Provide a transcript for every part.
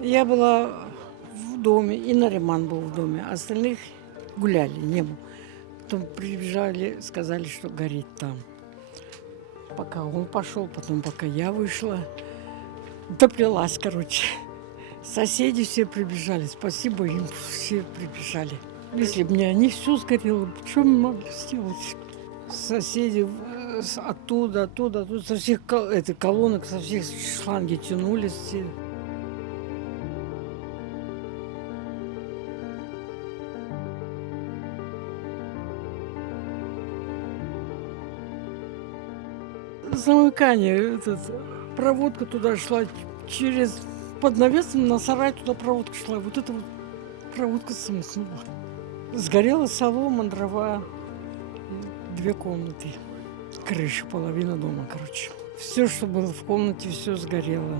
Я была в доме, и Нариман был в доме, а остальных гуляли, не было. Потом прибежали, сказали, что горит там. Пока он пошел, потом пока я вышла, доплелась, короче. Соседи все прибежали, спасибо им, все прибежали. Если бы не они, все сгорело, что мы могли сделать? Соседи оттуда, со всех колонок, со всех шланги тянулись все. Замыкание, проводка туда шла через под навесом на сарай туда проводка шла. Вот эта вот проводка смысла. Сгорела солома, дрова, 2 комнаты. Крыша, половина дома, короче. Все, что было в комнате, все сгорело.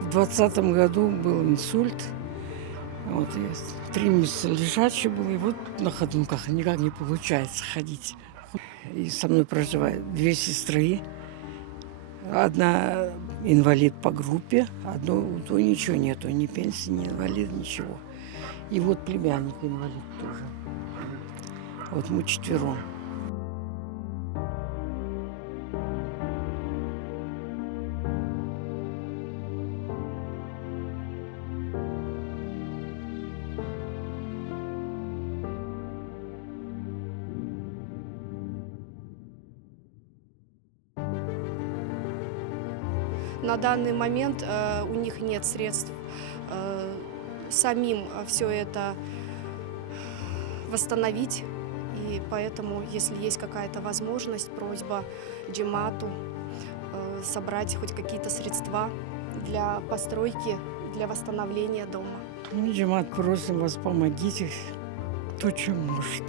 В 2020 году был инсульт. Вот, я 3 месяца лежачий был, и вот на ходунках никак не получается ходить. И со мной проживают 2 сестры. Одна инвалид по группе, у той ничего нету, ни пенсии, ни инвалид, ничего. И вот племянник инвалид тоже. Вот мы 4. На данный момент у них нет средств самим все это восстановить. И поэтому, если есть какая-то возможность, просьба Джимату собрать хоть какие-то средства для постройки, для восстановления дома. Джимат, просим вас, помогите, кто чем может.